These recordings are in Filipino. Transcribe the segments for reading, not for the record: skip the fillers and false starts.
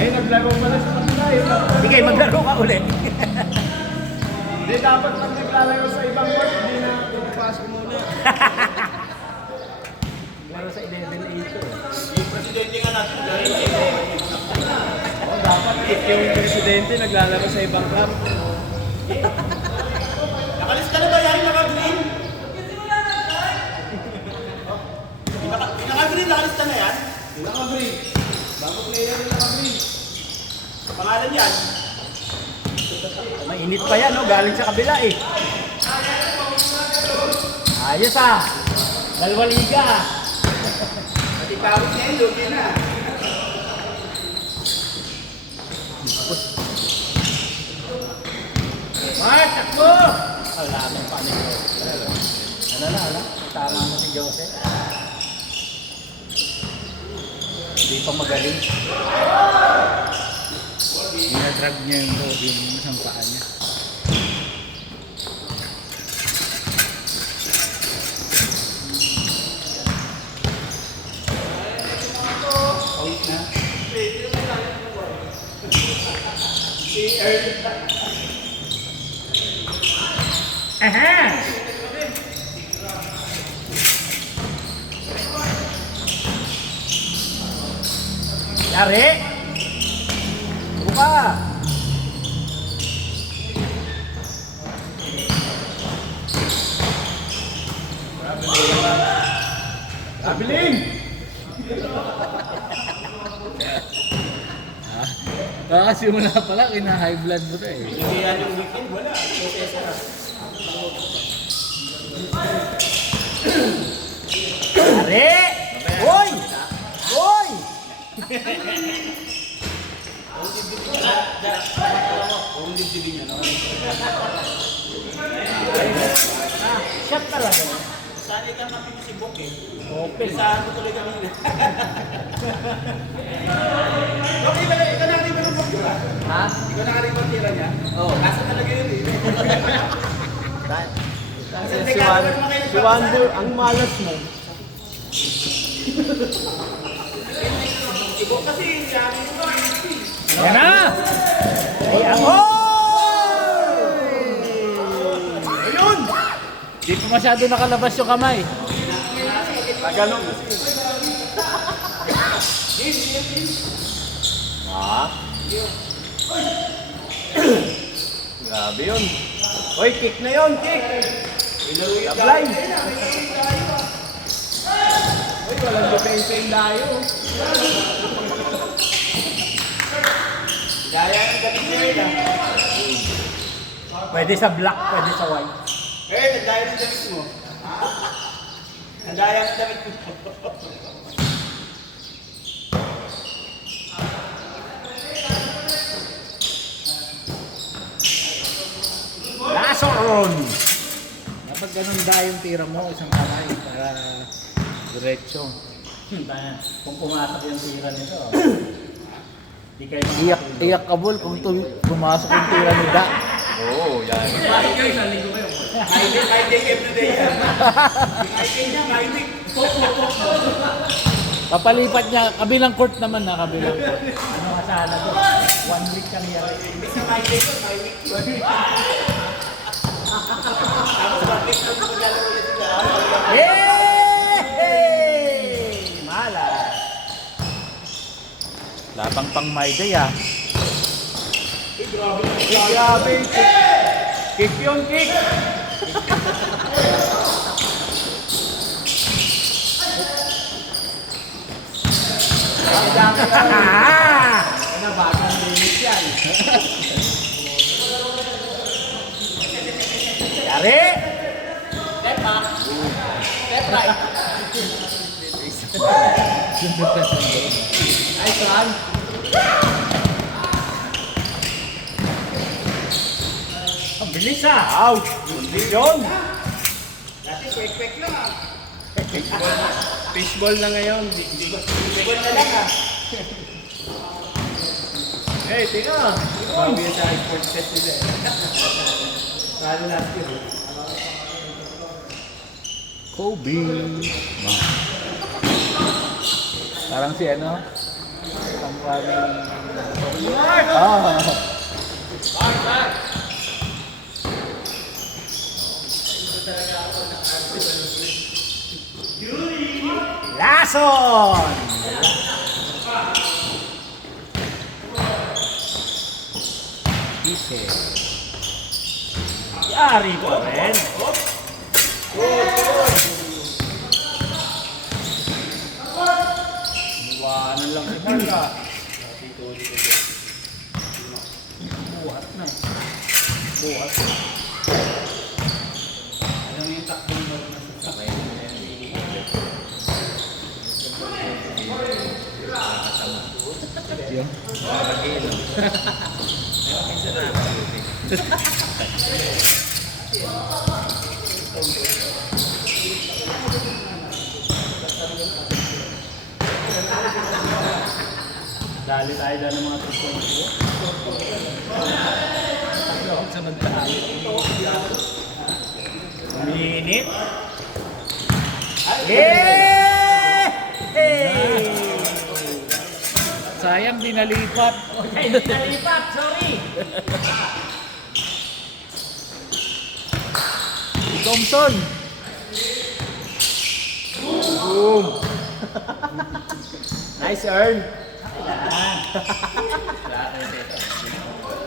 Ay, naglaro pala sa kanila eh. Sige, maglaro ka ulit. Hindi dapat pag naglalaro sa ibang court, hindi na pinapasok muna. Laro sa 11-8 to. Yung presidente nga natin, Oo, dapat if yung presidente naglalaro sa ibang club. nakalista na ba yan? Naka-green? Naka-green, nakalista na yan? Naka-green. Dapat player yung naka-green. Pangalan yan? Mainit pa yan, no? Galing sa kabila eh. Ayos ah. Dalawang liga ah. Pati kawit niya yun, lugi na. Mark, takbo! Wala nang panik ko. Ano? Tama mo si Jose. Hindi pa magaling. Dinadrag niya yung isang paa niya. Aha! Yari! Buka! Kabiling! Kakasimula pala, kina-high blood mo to eh. Hindi yan yung weekend, wala. Professor. Yari! Hoy! Hoy! Kung dibdibin niya, no? Shot talaga. Sanay kang kapit si Bok eh. Open. Saan ko tuloy kami na. Okay ba? Ikaw nakalimutan ng Bok yun ah? Ha? Ikaw nakalimutan tira niya? Oo. Nasa talaga yun eh. Si Wonder, ang malas mo. Si Bok kasi, sabi ko ba? Yan na! Ay, ako! Ayun! Di pa masyado nakalabas yung kamay. Tagalog. Ha? Grabe yun. Hoy, kick na yun, kick! Sablay! Hoy, walang depensa yung dayo. Gaya ng gabi niya yun ah. Pwede sa black, pwede sa white. Eh, nagdaya ng damit mo. Nagdaya ng damit mo. Lason! Dapat ganun da yung tira mo, isang kamay para diretso. Kung pumasok yung tira nito, di kayo iyak kabul kung pumasok yung tira ni Da. Oo, yan. Hiding everyday yan. Hiding niya, hiding. Papalipat niya, kabilang court naman na, kabilang court. Ano nga sana to? 1 week kami yan. Kasi hiding ko, hiding. Tapos bakit ang maglalaro niya sila? Yay! Mala! Labang pang my day ah. Grabe, kick. Kick yun, kick! Ano, bagong limit yan. Yari! Step back. Step right. Nice one. Ang bilis ah! Out! Hindi yun. Dati, quick lang ah. Fishball na ngayon. Sigol na lang ah. Hey, tingnan. Bago yan sa sports test nila eh. Lalo last year. Kobe! Parang si ano, Lason! Ise. Yari pa rin. Iwanan lang si Marka. Buhat na eh. Buhat. Alam mo yung takbong mo na sa sakay. Yung? Dali tayo dyan ng mga 2.0. Samantala. Minit. Sayang di nalipat. Hindi nalipat, sorry! Thompson. Boom. Nice earn.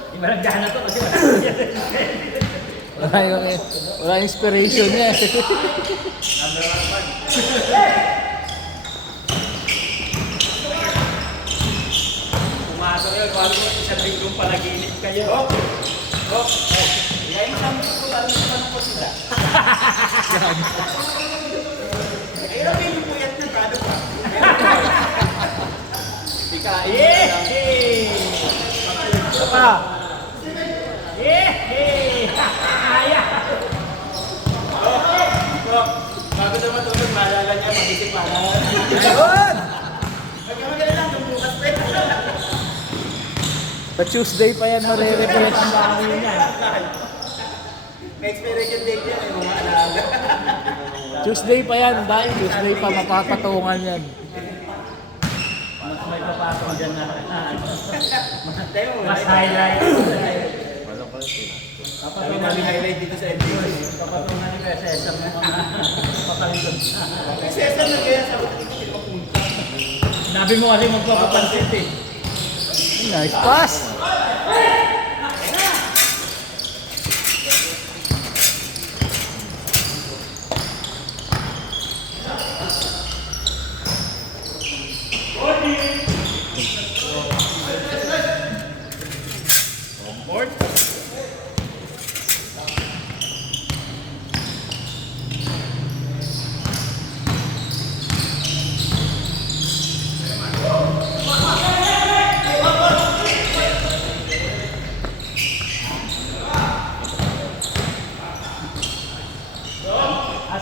Di ba nagdaan to kasi Wala yung inspiration niya. pumasok yun, wala mo isang linggong panaginip kayo. Kaya yung isang linggo, lalo naman po sila. Pero yung puyat na brado pa. Yeah! Apa? Kaya! Bago na matulog, maalala niya, mag-isip maalala. Ayun! Magkamagala lang, nung bukas pa yun. Sa Tuesday pa yan mare-refresh ang dami niya. May expiration date yan, yung mga alaga. Tuesday pa yan, dahil Tuesday pa mapapatungan yan. Mas may papasok dyan na. Mas highlight. Sabi namin highlight dito sa MTV. Papatungan ni Kuya Cesar ng mga papalilog. Kasi Cesar na kaya sa hindi mapunta. Sinabi mo kasi magpapapansit eh. Nice pass!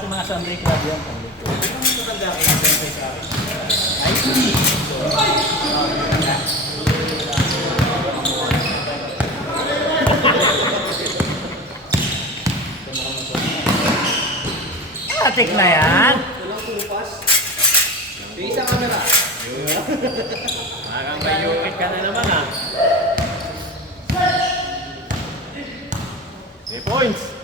Sa mga Sunday club yan. Atik na yan. Isa camera. Parang may ukit ka na naman ah. 3 points.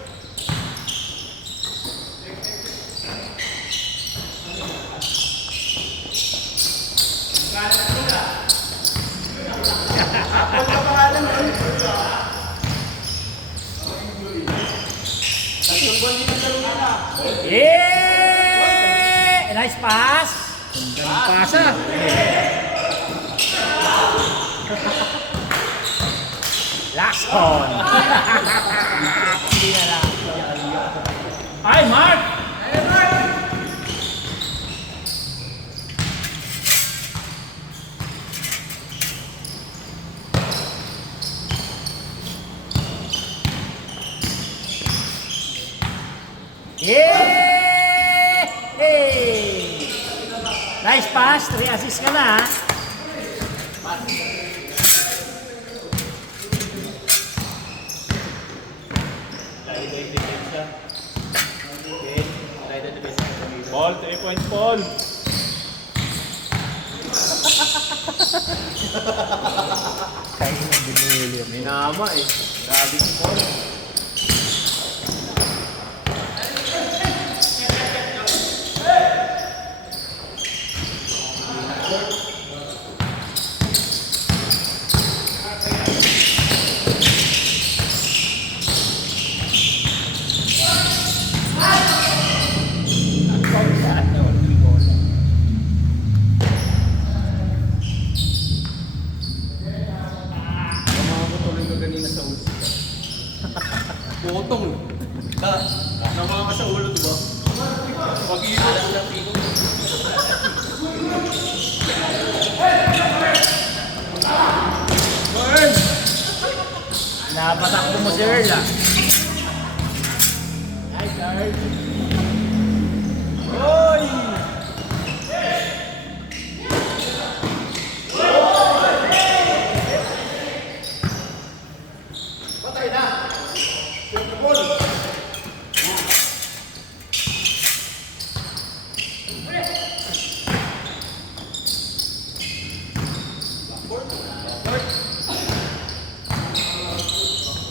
Yeah! Nice pass. Pass ah. Last on. Hindi na lang. Ay, Mark! Ay, Mark! Yeah! Hey! Nice pass, 3 assists ka na. Paul, 3 points, Paul. Kain ng binuli. May nama eh. Grabe si Paul. Tama ko tuloy ka kanina sa ulo. Botong. Nama ka sa ulo, diba? Pag-iwan ko ng pino. Burn! Napatakbo mo si Earl ah. Nice Earl. Oy! Patay na! Ball!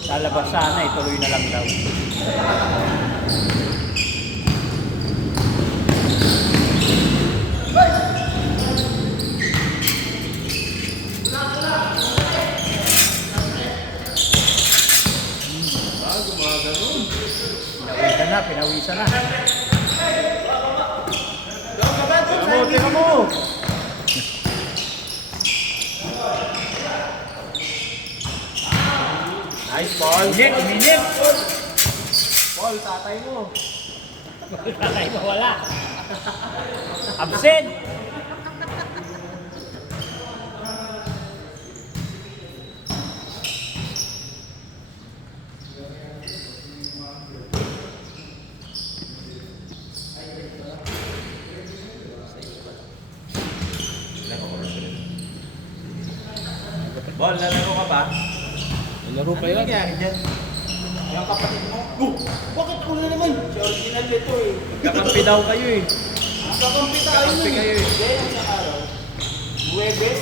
Lalabas sana, ituloy na lang daw. Pinawisan na. Tira mo! Nice, Paul. Minip! Paul, tatay mo. Tatay mo wala. Absent! Ball, lalaro ka ba? Laro pa yun. nangyari dyan? Yung kapatid mo. Bakit ako na naman? Si original nito eh. Kakampi daw kayo eh. Kakampi tayo Kakampi kayo eh. Hindi, ang sa araw. Huwebes.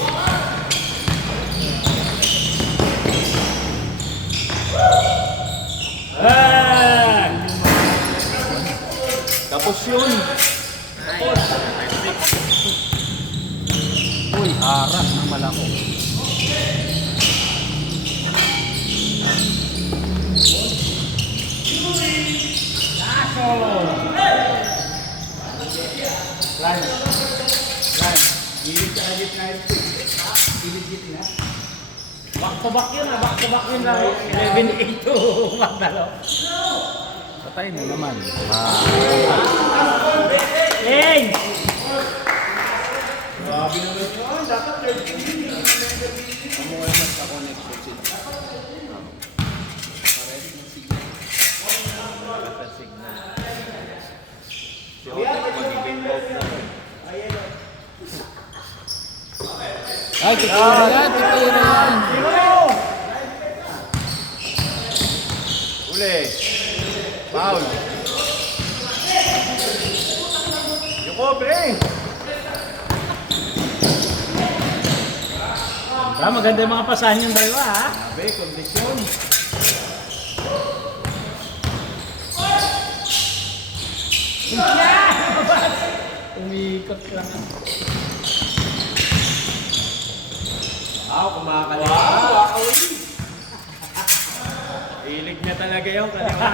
Ah! Tapos yun. Uy, harap ng malako. Lan. Lan. Gilid ka agit na ito. Gilid na. Back to back yun ah, back to back yun lang. 11-8 to Magdalo. Patay mo naman. Hey! Grabe naman yun. Dapat 13 minutes. Ang mga mas na-connect ko siya. Pares ng signal. Dapat signal. Si Otto magiging off na. Ay, titira yan, titira yan. Uli. Foul. Yuko, pre. Maganda yung mga pasahan yung dalawa ha. Sabi, kondisyon. Umikot lang. Wow, kumakaliwa. Wow, Hilig niya talaga yung kaliwa.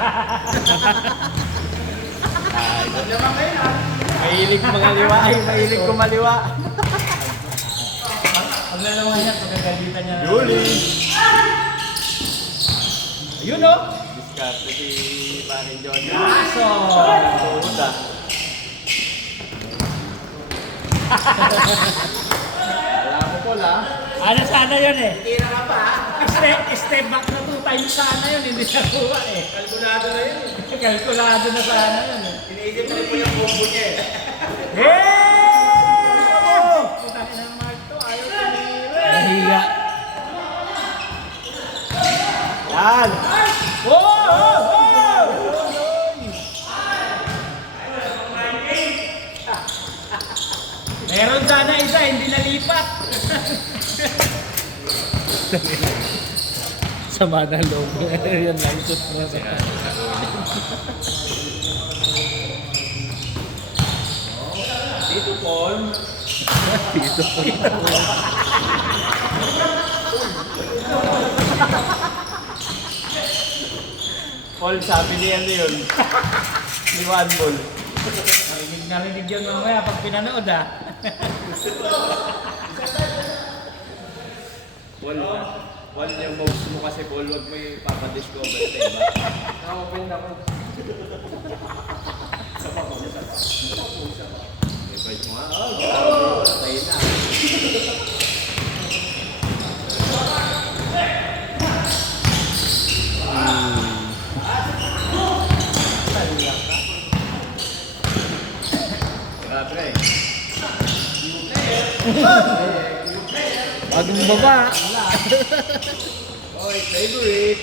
Ay, naman kayo ha. Mahilig mga liwa. Ay, mahilig kumaliwa. Pag nalaman niya, pagkagalitan niya. Yuli. Ayun o. Discarte si Paring John. Aso! Puta. Alam mo po la. Ano sana yun eh? Tira ka pa ha. Step back na 2 times sana yun, hindi nakuha eh. Kalkulado na yun. Kalkulado na sana yun eh. Iniisip na rin po yung combo niya eh. Hey! Putahin ng mark to, ayaw tumira. Nahiya. Yan. Oh! Oh! Oh! Meron sana isa, hindi nalipat. Sama na loob. Yan lang shoot mo. Dito, Paul. Dito po. Paul, sabi niya ano yun? Ni One Ball. Narinig yun mamaya pag pinanood ah. Paul, Paul yung moves mo kasi Paul, huwag mo ipapadiscover sa iba. Nakapin ako. Advice mo nga, grabe. Tayo na. Grabe eh. Bagong baba. Oy, favorite.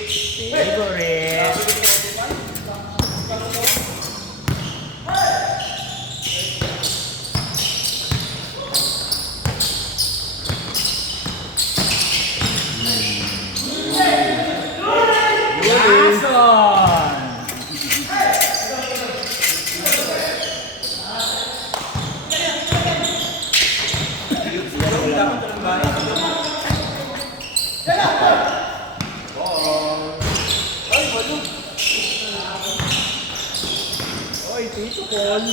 Oy, Tito Paul.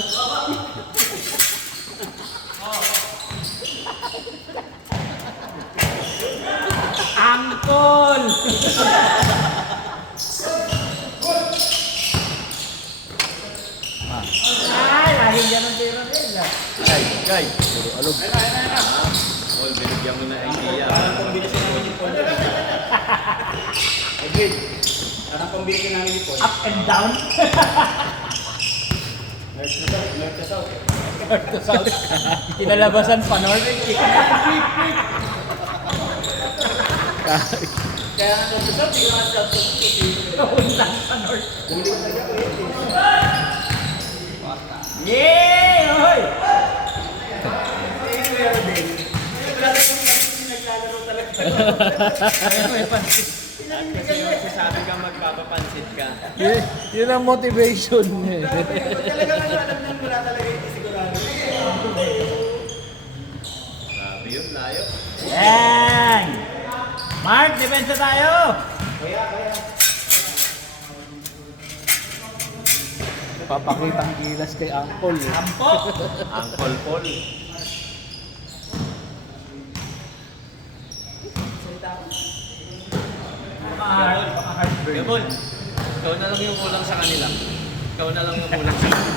Angkol! Ay, lahing dyan ang tira nila. Guy. Alog. Paul, binigyan mo na idea. Parang pambilisin namin ni Paul. Edwin, parang pambilisin namin ni Paul. Up and down. North to south, north to south. North to south. Kinalabasan pa north. Kaya nga north to south, hindi ka south to south. Kaundan pa north. Hilig na niya ko yun. Yay! Oy! Pero din, naglalaro talaga. Ayun, may pansit. Kasi yung sasabi ka magpapapansit ka. Yun ang motivation niya. Talaga alam na wala talaga hindi sigurado. Grabe yun, layo. Yan! Mark, depensa tayo! Papakitang gilas kay Angkol. Ampo! Uncle Paul. Paka-heartburn. Gabon, ikaw na lang yung kulang sa kanila. Ikaw na lang yung kulang sa kanila.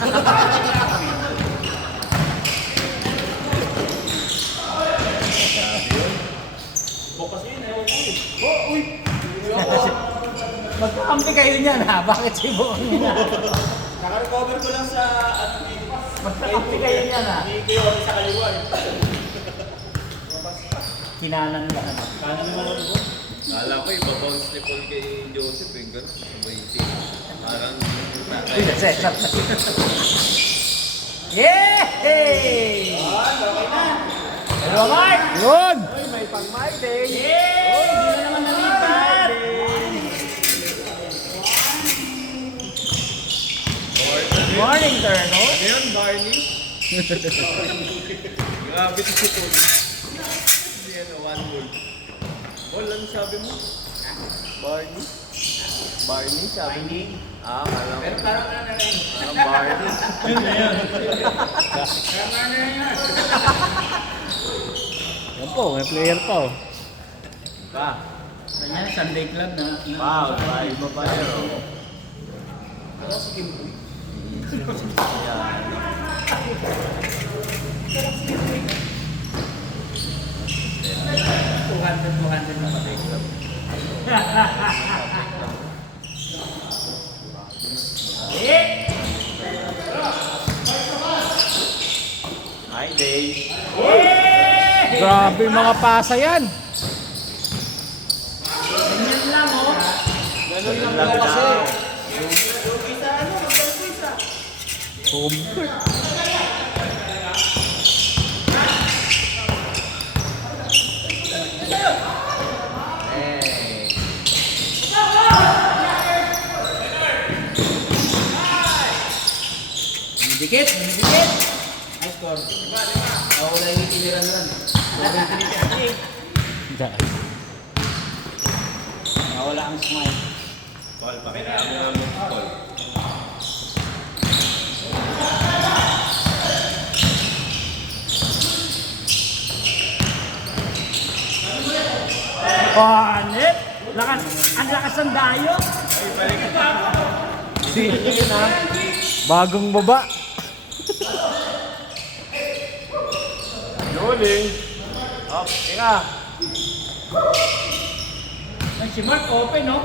Grabe yun. Bukas yun, ewan ko eh. Oh, uy! Magkakampi kayo niyan ha? Bakit si Buong niya? Naka-recover ko lang sa Magkakampi kayo niyan ha? Hindi ko yung sa kaliwa eh. Kinanan lang. Kano naman ako ko? Kala ko ibabounce ni Paul kay Joseph eh. Ganun, sabay team. Parang Uy, nasesap na. Yay! Okay na. Hello, Mark! Yun! Uy, may pang-my day. Yay! Hindi na naman nalipat! Morning, Turno. ano yun, Barney? Grabe si Paul. Hindi ano, one word. Paul, ano sabi mo? Barney? Barney, sabi mo? Kala ko. Pero parang ano na rin. Barney. Yun na yun. Parang ano na yun. Yan po, may player pa oh. Pa. Ganyan, Sunday Club na. Wow, bye. Babae. Ano si Kim Boy? $200 na pa club. Hi, Dave. Grabe mga pasa yan. Ganun lang Lang pala kasi. daw. Yung isa ano, magkano isa? Comfort. Dikit, dikit. Nice score. Oo, wala yung tiniran lang. Wala ang smile. Paul, pakilala mo nga mo, Paul. Panit! Lakas, ang lakas ng dayo! Sige na. Bagong baba. Yuling. Up, tinga. Ay, si Mark open, no?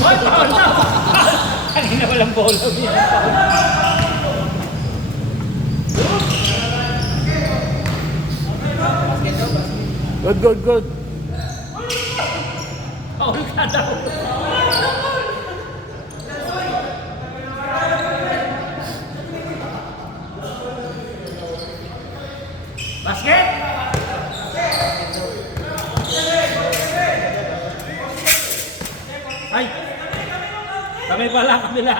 Ay, foul na! Kanina walang bola. Good, good, good. Foul ka daw. Basket! Ay! Kami pala, kabila.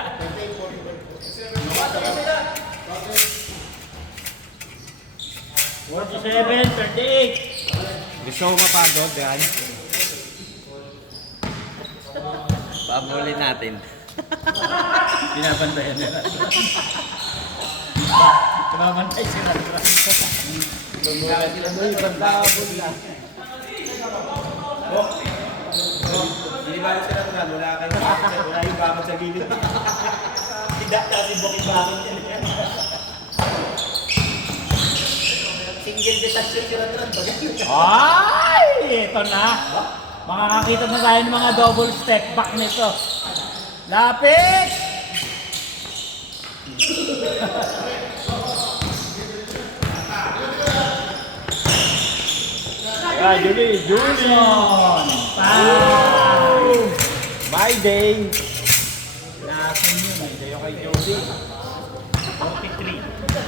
Forty-seven, 38. Gusto ko mapagod, yan. Pabulin natin. Binabantayan nila. Tumamantay sila. Tumulad sila doon, ibang tabon na. Hindi ba sila naman, wala kayo. Wala yung gamot sa gilid. Tidak kasi bukit-bakit yan. Single detection sila doon. Ay! Ito na. Makakakita na tayo ng mga double step back nito. Lapit! Yeah, Julie. Jason! Bye! Bye, day. Nasin yun. May dayo kay Jody. 43.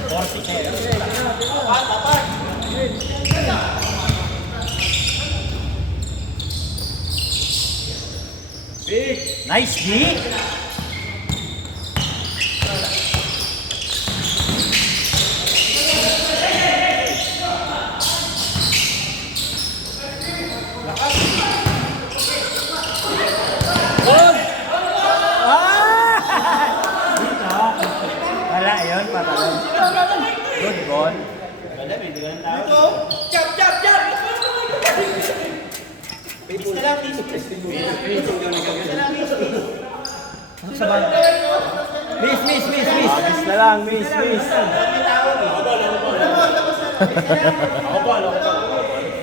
47. Nice D! Good! Wala yun, patalon. Good ball. Ano sa banda? Miss! Miss na lang, miss.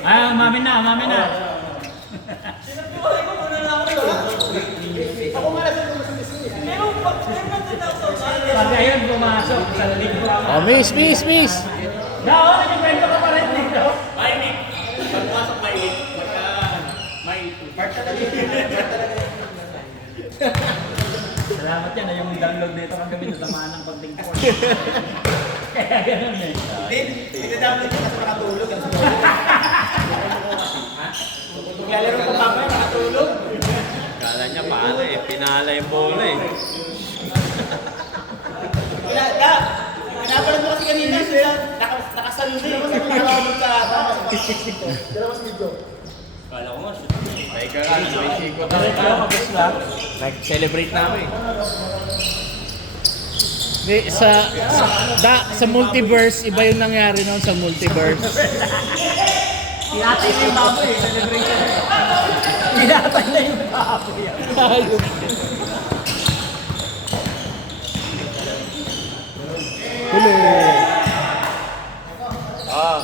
Ay, mami na. Pag ayun pumasok sa linggo. Oh, miss. Oo, nagkwento ka pa rin dito. Salamat yan, yung download nito kagabi natamaan ng konting force. Kaya ganun eh. Hindi-download ko kasi nakatulog. Maglalaro ko pa nakatulog. Kala niya paano eh, pinala yung bola eh. Pinapanood mo kasi kanina sila, nakasalo na yung nakabot ka ata. Kala ko nga, teka ka, may sikot na Diretso, kabos lang. Nag-celebrate na ako eh. Sa multiverse, iba yung nangyari noon sa multiverse. Tinatay na yung baboy eh, celebration. Tinatay na yung baboy. Huli. Ah.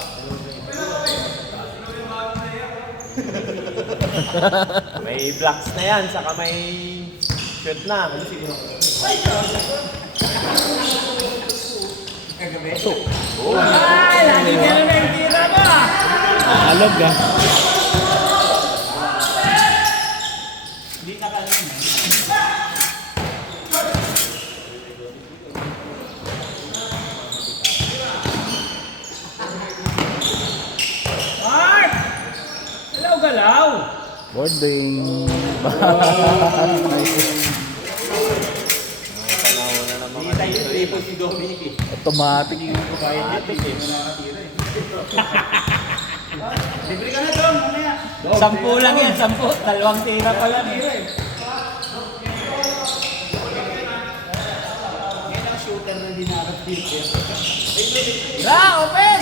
May blocks na yan, saka may shoot na. Ay, lagi ka na yung tira mo ah. Alog ah. Hindi ka kalim. Mark! Galaw-galaw! Boarding. Panahon na ng mga Hindi tayo triple si Dominic eh. Automatic. Hindi ko bayad dito eh. Nakakatira eh. Libre ka na Dom, mamaya. 10 lang yan, 10. 2 tira pa lang eh. Yan ang shooter na dinarap dito. Tira, open!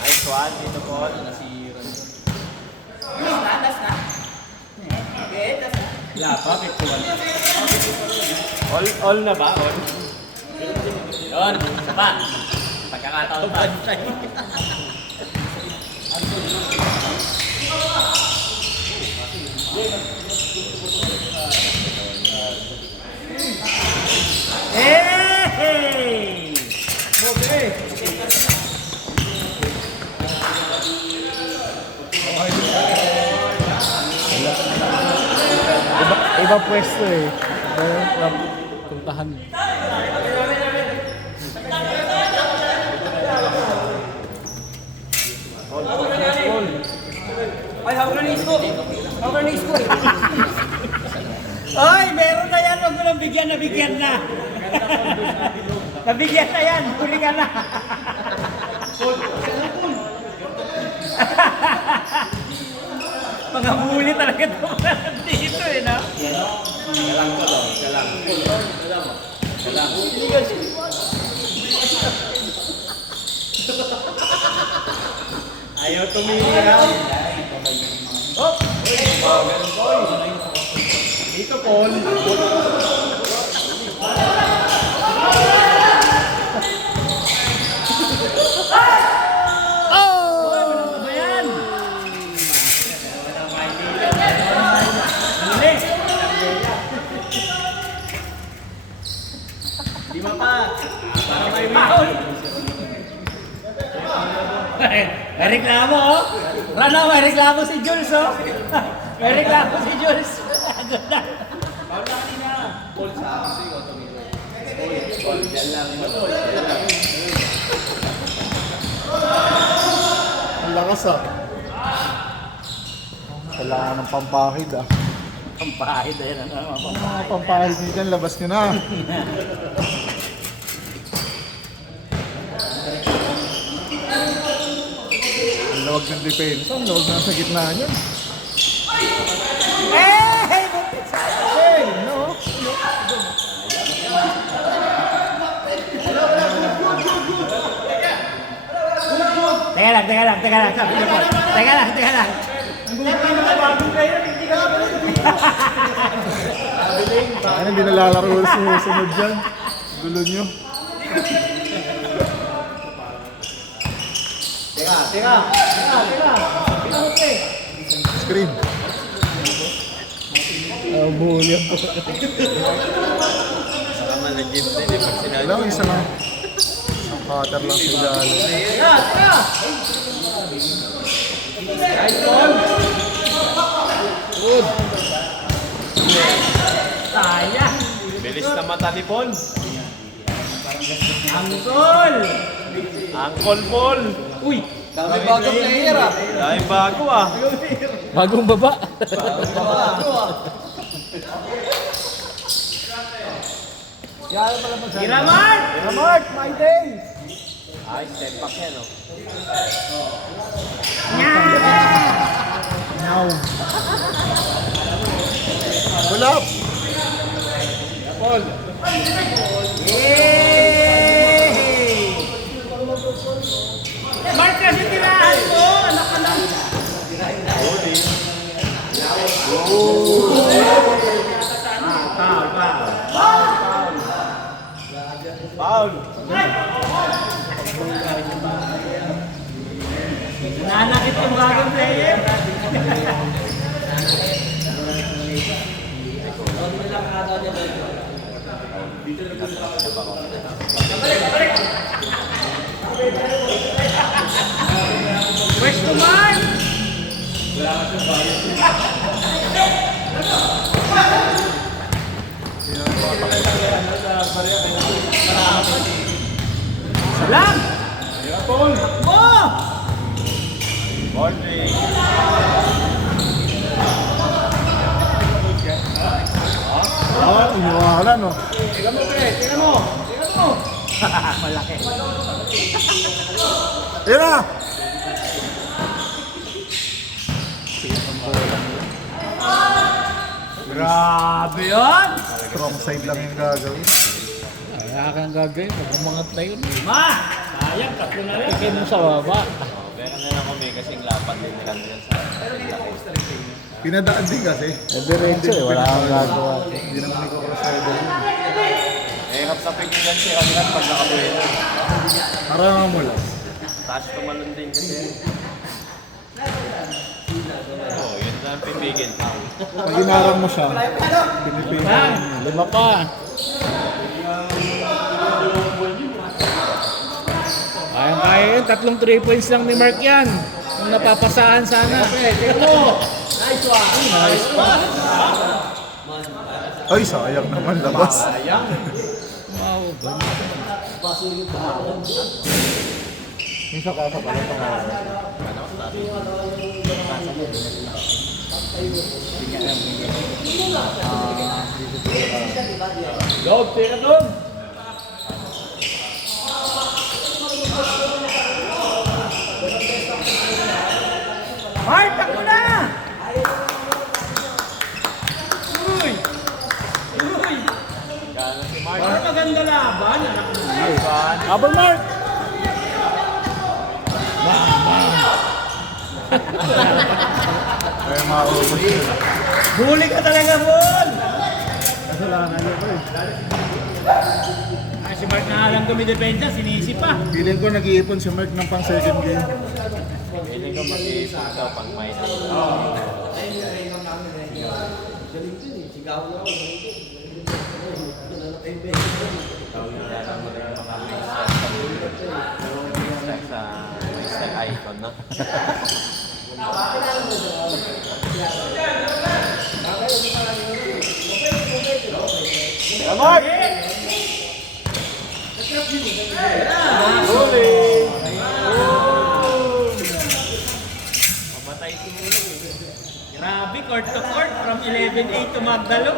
Nice one, dito Paul. Nasira nyo. Wala pa, may tuwan. All na ba? All? Yun, isa pa. Pagkakataon pa. Hey! Iba pwesto eh. Iba puntahan. Ay, hawak na isko. Hawak na isko. Ay, meron na yan. Huwag mo nang bigyan, nabigyan na. Nabigyan na yan. Huli ka na. Mga huli talaga ito dito eh, no? Galang ko lang. Galang. Galang. Ayaw tumili ha. Oh! Wow, ganun Paul. Dito Paul. Ano ba yan? Huli! Lima pa. Para may foul. May reklamo, oh. Rano, may reklamo si Jules, oh. May reklamo si Jules. Paul na kanina. Paul sa kasi ko tumili. Paul, dyan lang. Dyan lang. Ang lakas ah. Kailangan ng pampahid ah. Pampahid, ayun ang Mga pampahid nyo dyan, labas nyo na. Ang lawag ng depensa, ang lawag na sa gitna nyo. Hey! Buntis sa Hey, no? Teka lang. Sabi niyo po. Teka lang. Ang gugay na bagong kayo, hindi ka Ano, hindi nalalaro sa susunod dyan. Dulo nyo. Teka. Screen. Bully ako. Saka malagim din eh. Pag sinabi Wala, isa lang. Isang cutter lang sila. Teka! Nice Paul. Good. Sayang! Bilis na mata ni Paul. Angkol! Angkol Paul. Uy! Dami bagong player ah! Dahil bago ah. Bagong baba. Giramark! Mark, my days! Ay, step back yan oh. Now. Pull up! Paul. Yay! Mark kasi tirahan mo! Anak ka lang! Paul. Nanakit yung bagong player! Pwesto man! Salam! Paul! Oh! Morning. Iniwala, no? Tingnan mo, pre! Tingnan mo! Tingnan mo! Malaki. Yan na! Grabe yun! Wrong side lang yung gagawin. Wala kang gagawin. Pag umangat na yun. Ma! Sayang, tatlo na lang. Tignan mo sa baba. Meron na lang kami kasing lapat din nila yan sa Pinadaan din kasi. Diretso eh, wala kang gagawa. Hindi naman ikaw crossover yun. Hirap sa pigilan si Agrat pag nakabuelo. Parang mo lang. Taas tumalon din kasi. Oo, yun na ang pipigil. Pag inarang mo siya, pinipigil Pa, mo. lima pa. Kaya yun, tatlong 3 points lang ni Mark yan. Kung napapasahan sana. Tingnan mo! Nice one! Nice pa. Ay, sayang naman labas. Wow, ganun. Minsan ka pala pangalan. Loob! Tingnan doon! Mark, takbo na! Uy! Uy! Gano'n si Mark. Para maganda laban! Abang Mark! Kaya maubos yun. Huli ka talaga, Paul! Kasalanan niya pa eh. Ah, si Mark na alam dumidepensa, sinisi pa. Feeling ko nag-iipon si Mark ng pang second game. Piling ko mag-iisip ka pag may sa icon, no? Mark! Grabe, court to court, from 11-8 to Magdalo.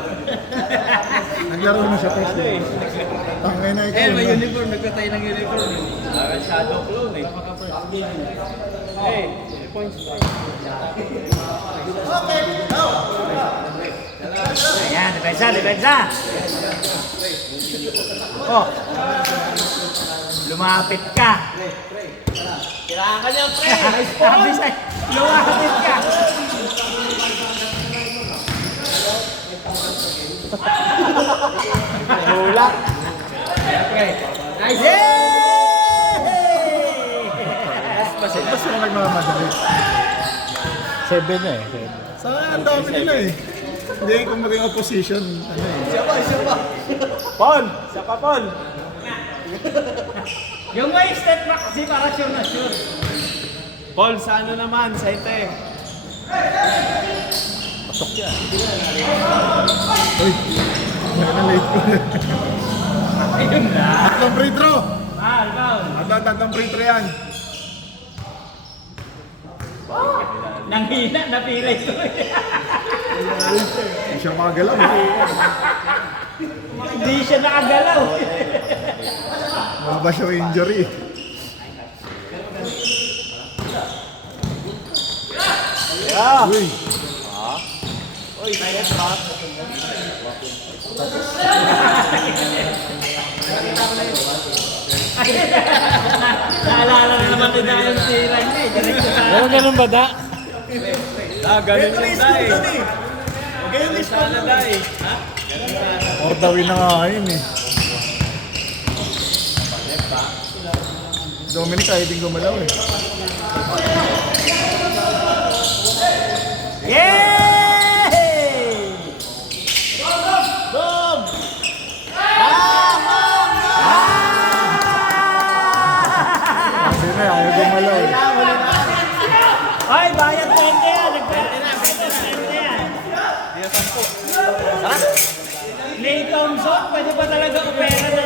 Naglaro na siya first game. Tangay na ikaw. Eh, may no? uniform. Nagkatay ng uniform. Parang shadow clone eh. Eh, points. Ayan, depensa, depensa. Oh, lumapit ka. Kailangan ka niya, pre! Sabi sa'yo, lumapit ka. Tulak! Nice! Basta yung nagmamadali. 7 na eh. Sa ang dami nila eh. Hindi, kung maging opposition, ano eh. Siya pa! Paul! Siya pa, Paul! Yung may step back kasi para sure na sure. Paul, sa ano naman? Sa ite. Pasok yan. Uy, late ko. Ayun na. Tatlong free throw. Mahal, mahal. Tatlong free throw yan. Nanghina, napila ito. Hindi siya makagalaw eh. Hindi siya nakagalaw. Mababa siya yung injury. Yeah! Uy, Uy, kaya ba? Naalala na naman ni Dayan si Randy. Ganun ba da? Ganun yung dahil. Ganun sana dahil. or the win na nga yun eh. Dominic, ayaw din gumalaw eh. Yay! Boom! Maloy. Ay, bayad 20 yan. Nag-20 na. 20 yan. Clay Thompson, pwede ba talaga opera na